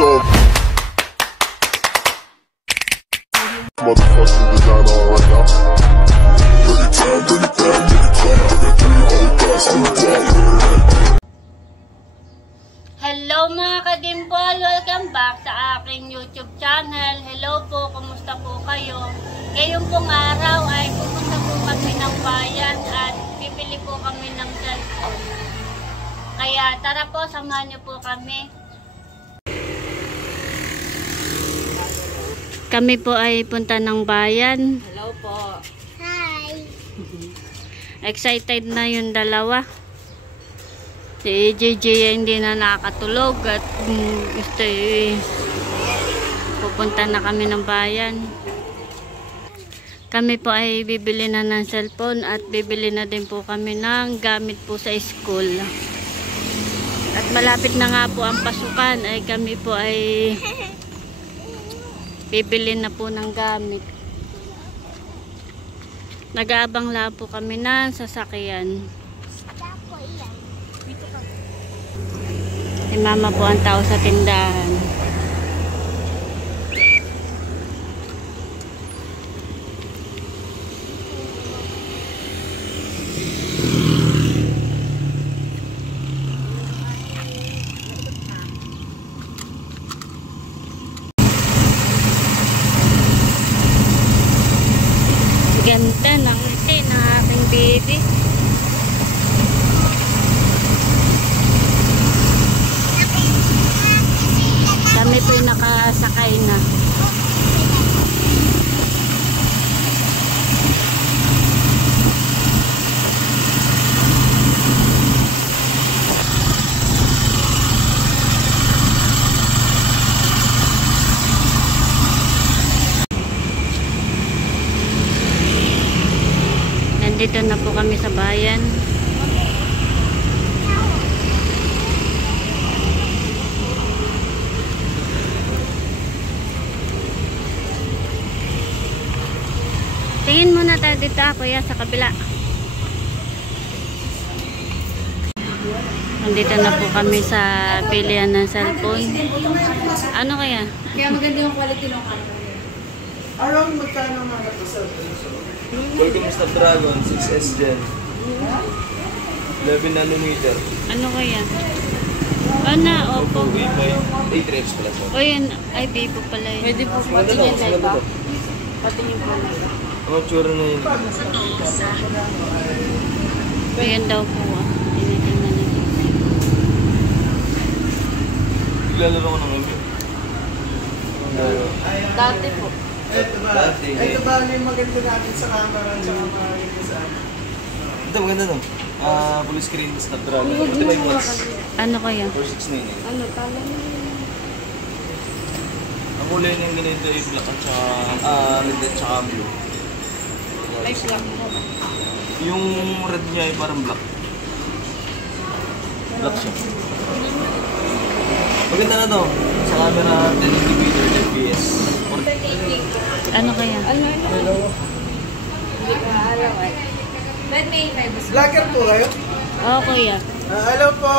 So motherfucking designer right now. Anytime, anytime, anytime. I got 3 whole guys on the block. Hello mga kadimpol! Welcome back sa aking YouTube channel. Hello po, kumusta po kayo? Ngayong pong araw ay pupunta po kami ng bayan at bibili po kami ng cellphone. Kaya tara po, samahan niyo po kami. Kami po ay punta ng bayan. Hello po. Hi! Excited na yung dalawa. Si JJ hindi na nakakatulog at gusto pupunta na kami ng bayan. Kami po ay bibili na ng cellphone at bibili na din po kami ng gamit po sa school. At malapit na nga po ang pasukan ay kami po ay bibili na po ng gamit. Nag-aabang lang po kami ng sasakyan. Si mama po ang tao sa tindahan. Ganda ng ngiti ng aking baby. Kami po yung nakasakay na. Nandito na po kami sa bayan. Tingin muna tayo dito kuya sa kabila. Nandito na po kami sa pilihan ng cellphone. Ano kaya? Kaya maganda yung quality ng camera. Around magkano mga ito sa Qualcomm Snapdragon 6S Gen 11 nanometer. Ano kaya? Oppo. Wi-Fi A3X Plus. O yun, ay Vivo pala yun. Pwede po patingin na iba. Patingin po na iba. Ang tsura na yun. Ayan daw po tinitingnan natin. Naglalaro ko ng review. Dati po. Ito ba yung maganda natin sa camera at saka maganda sa akin? Ito maganda no? Full screen Snapdragon 45 watts. Ano kaya? 4698. Ano, tala mo? Ang kulay niyang ganito ay black at saka red at saka blue. May black mo ba? Yung red niya ay parang black. Black siya. Maganda na to. Sa camera 10 indicator FPS. Ano kaya? Ano? Hindi ko alam eh. Ba't may 5? Vlogger po kayo? Oo kuya. Hello po!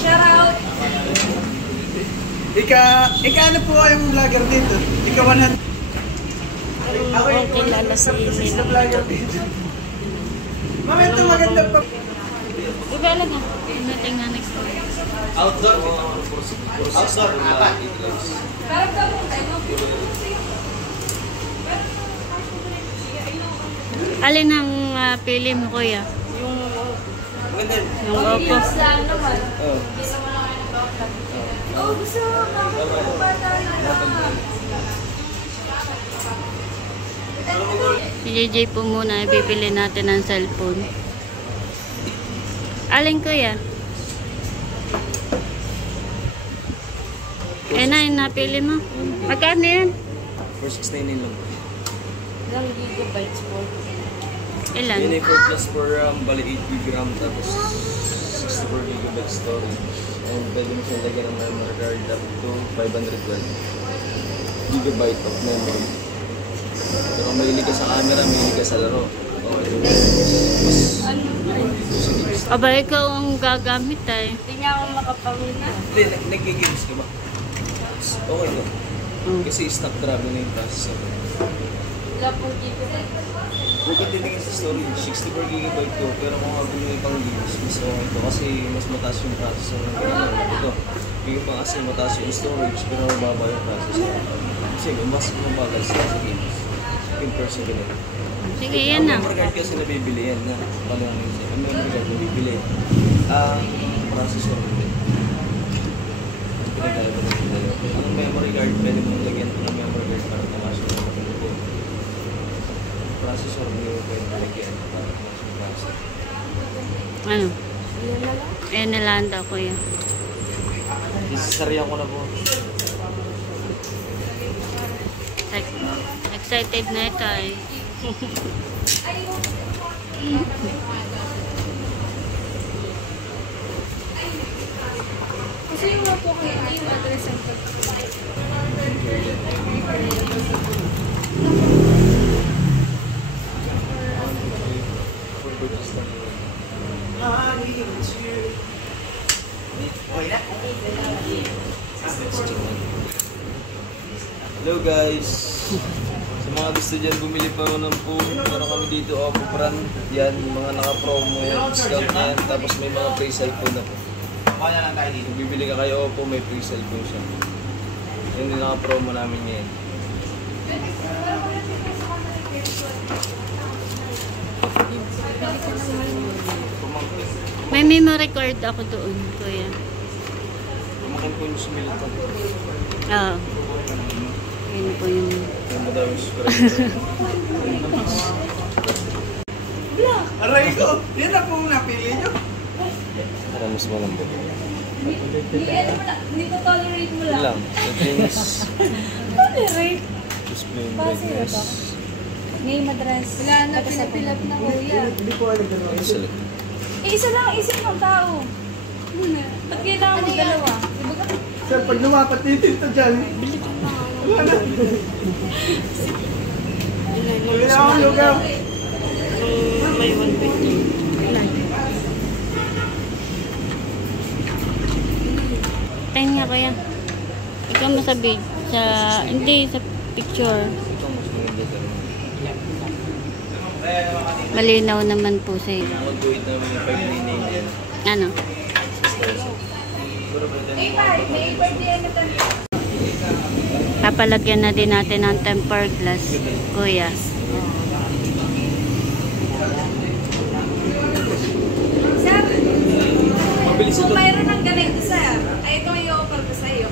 Shout out! Ano po kayong vlogger dito? Ika 100. Ako yung kilala si na vlogger dito. Mama, ito maganda pa. Iba lang ah. Tingnan next time. Outdoor. Outdoor. Alin ang pili mo kuya? Maganda. Yung Oppo. Si JJ po muna ibibili natin ng cellphone. Alin kuya? Yung napili mo? Magkano yan? 469 lang. Ilang gigabytes po? Ilan? Yun ay 4 plus for bali 8 GB RAM tapos 64 GB storage. And pwede mo siya lagyan ng memory card up to 512 GB of memory. Pero kung mahilig ka sa camera, mahilig ka sa laro. Okay. Mas Aba, ikaw ang gagamit ay. Hindi nga ako makapamina. Hindi, nag-games ka ba? Okay no? Kasi Snapdragon na yung processor. Wala pong gigabyte. Kung titingin sa storage, 64GB ko, pero kung ako may pang games, mas okay ito kasi mas mataas yung processor ng ganyan. Ito, yung pa kasi mataas yung storage, pero mababa yung processor. Kasi mas mabagal sila sa games. Compare sa ganito. Sige, yan na. Ang memory card kasi nabibili yan na. Tanong mo siya. Ang memory card nabibili. Ang processor hindi. Pinagkaiba na sila yun. Ang memory card, pwede mong lagyan ng memory card para tumasok yung matulog. Processor hindi mo pwede lagyan para tumasok yung processor. Ano? Eh, nalanda ko yan. Isasaryan ko na po. Excited na ito ay. Kasi yung mga po kayo, hindi yung address ang Hello guys! Sa mga gusto dyan bumili pa rin ng phone, meron kami dito Oppo brand. Yan, mga naka-promo yan, discount na yan. Tapos may mga free cellphone na po. Kung bibili ka kayo Oppo, may free cellphone siya. Yan yung naka-promo namin ngayon. May memory card ako doon, kuya. Kumakin po yung sumilito. Oo. Yun po yun. Yung madami subscriber. Aray ko! Yan na pong napili nyo. Para mas malambot. Hindi ko tolerate mo Yun lang. lang. Settings, Tolerate? display brightness. Name address. Wala na, pinapilap na kuya. Hindi ko alam gano'n. Ano select? Isa lang, isip ng tao. Ba't kailangan mo dalawa? Diba ka? Sir, pag lumapat dito dyan, wala na. Wala akong lugaw. May 150. Tingnan nga kuya. Ikaw mo sa big. Hindi, sa picture. Ito mas maganda sa Malinaw naman po sa iyo. mag-wait namin yung 599 yan. Ano? Siguro ba ito? May birthday na tayo. Papalagyan na din natin ng tempered glass, kuya. Sir, Mabilis kung ito. mayroon ng ganito, sir, ay ito yung offer ko sa iyo.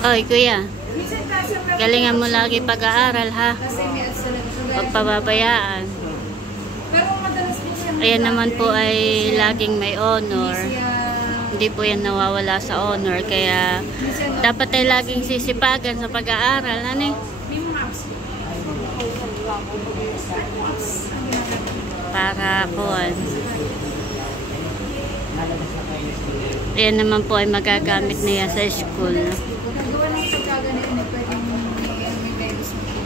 Oy, kuya. Minsan kasi may Galingan mo lagi pag-aaral, ha? kasi may Huwag pababayaan. pero madalas po siya Ayan naman po ay laging may honor. Hindi po yan nawawala sa honor. Kaya dapat ay laging sisipagan sa pag-aaral. Ano eh? may mga apps. Para po. Ayan naman po ay magagamit niya sa school. Nagawa lang sa kaganin na pwedeng may virus na po.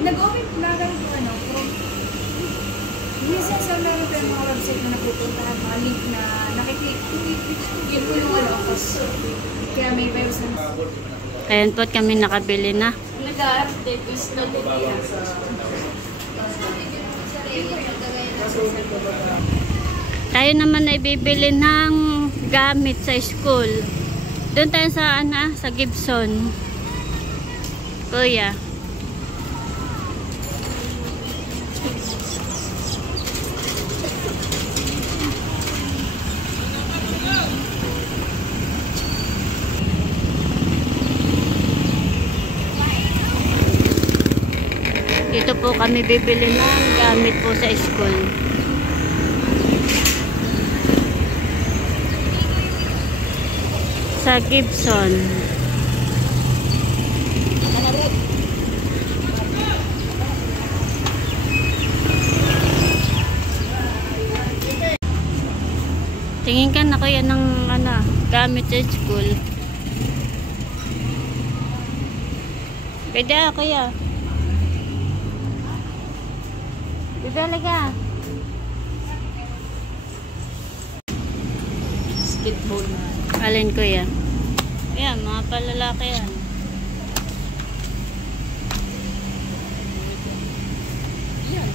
Nag-open na ganito ano, from minsan sa meron pa yung mga website na napupuntahan, mga link na nakiklik yun po yung ano, kaya may virus na. Ayan po at kami nakabili na. Nag-update is not Tayo naman ay bibili ng gamit sa school. Doon tayo sa sa Gibson. Kuya. Dito po kami bibili ng gamit po sa school. Sa Gibson. Tingin ka na kuya ng gamit sa school. Pwede kuya. Bibili ka. Skateboard. Alin ko yan? Ayan, mga palalaki yan. Yan.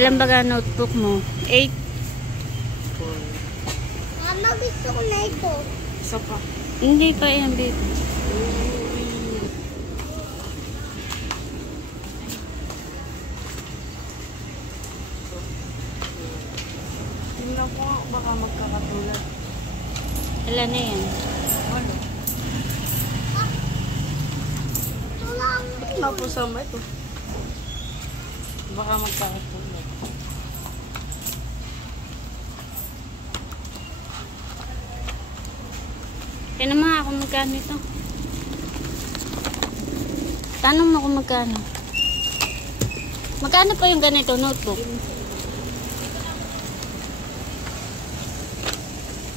Ilan ba ka notebook mo? 8? Mama, gusto ko na ito. Isa pa. Hindi pa yan, babe. Tingnan ko nga, baka magkakatulad. Ilan na yan? Ano? Ito lang. Tapos sama ito. Baka magkakatulad. Tignan mo nga kung magkano ito. Tanong mo kung magkano. Magkano pa yung ganito notebook?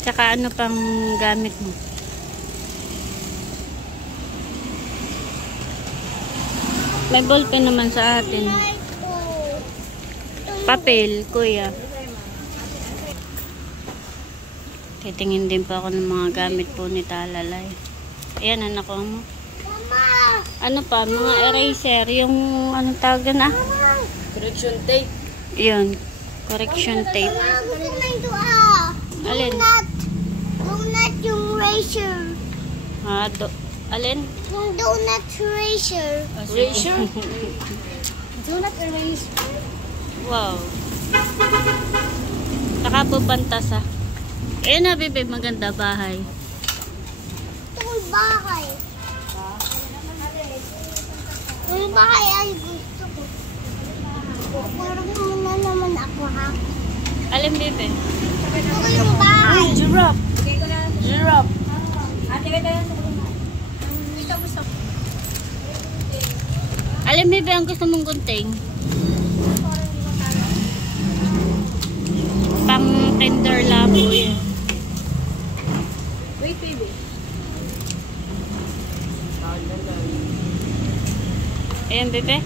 Tsaka ano pang gamit mo? May ballpen naman sa atin. Ito. Papel, kuya. Titingin din pa ako ng mga gamit po ni Talalay. Ayan, anak ko mo. Mama! Ano pa, mga eraser, yung anong tawag na? Correction tape. Yun, correction tape. Mama, gusto ko na ito Alin? Donut yung razor. Alin? Yung donut razor. Razor? Donut eraser. Wow. Saka po pantas ah. Eh na, bebe, maganda bahay. Ito yung bahay. Yung bahay ay gusto ko. Parang muna naman ako, ha? Alin, bebe? Ito yung bahay. Giraffe. Giraffe. Alin, bebe, ang gusto mong gunting? Pang tender labo yan. Wait, baby. Ayan, bebe.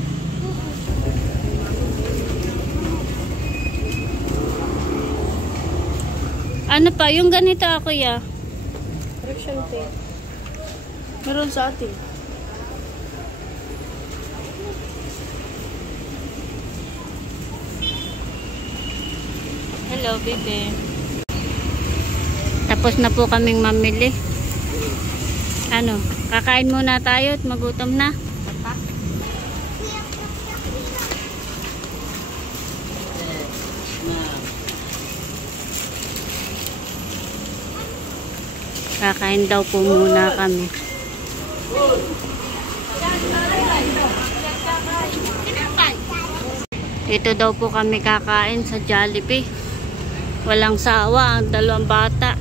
Ano pa? Yung ganito ako ya. Correction tape. Meron sa atin. Hello, bebe. Tapos na po kaming mamili. Ano? Kakain muna tayo at magutom na. Kakain daw po muna kami. Dito daw po kami kakain sa Jollibee. Walang sawa ang dalawang bata.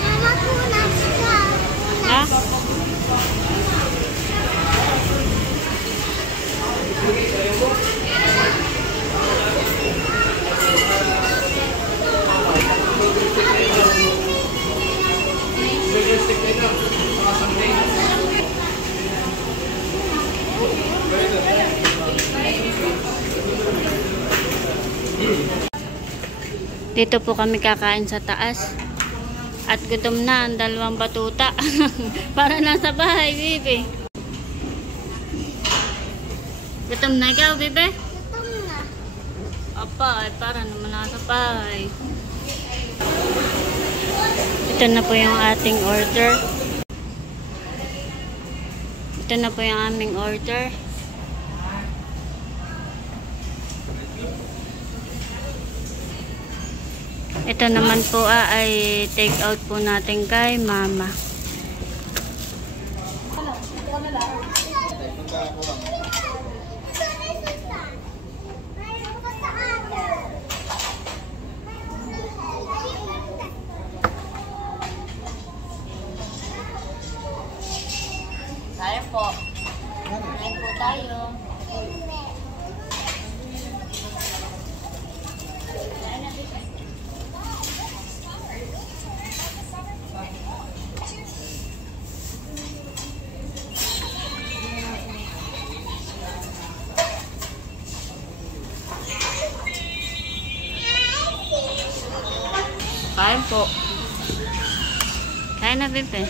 Mama, kuna siya. Ha? Dito po kami kakain sa taas. At gutom na ang dalawang batuta. Para nasa bahay, bebe. Gutom na ikaw, bebe? Ito na. Apa, ay para naman nasa bahay. Ito na po yung ating order. Ito na po yung aming order. Ito naman po ay take out po natin kay mama. Kaya po. Kain po tayo. Kain po. Kain na, Bebe.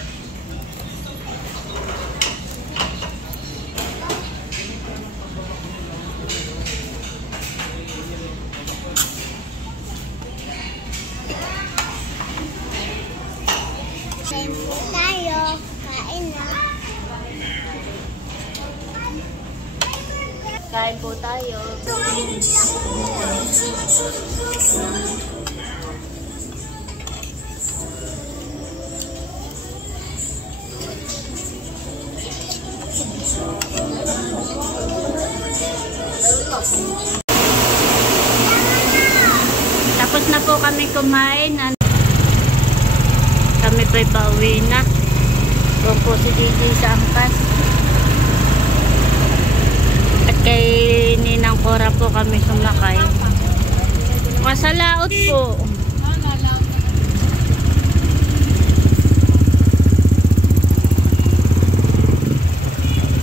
Kain po tayo. Kain na. Kain po tayo. Tapos na po kami kumain. Kami po'y pauwi na. Doon po si Gigi sa angkas. At kay Ninang Cora po kami sumakay. Kasalaot po.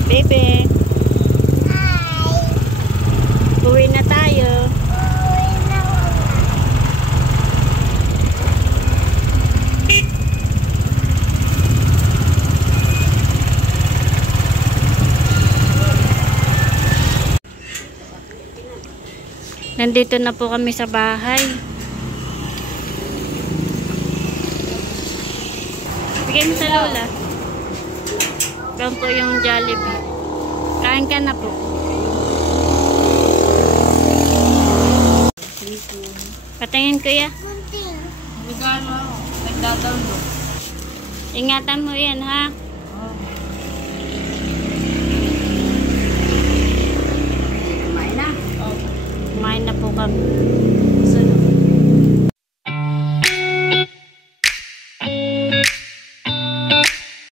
Bebe. Hi. Uwi na tayo. Uwi na ako. Nandito na po kami sa bahay. Bigay mo sa Lola. Yan po yung Jollibee. Kain ka na po. Patingin kuya. Kunting. Regalo. Nagdadalo. Ingatan mo yan ha. Kumain na. Kumain na po kami.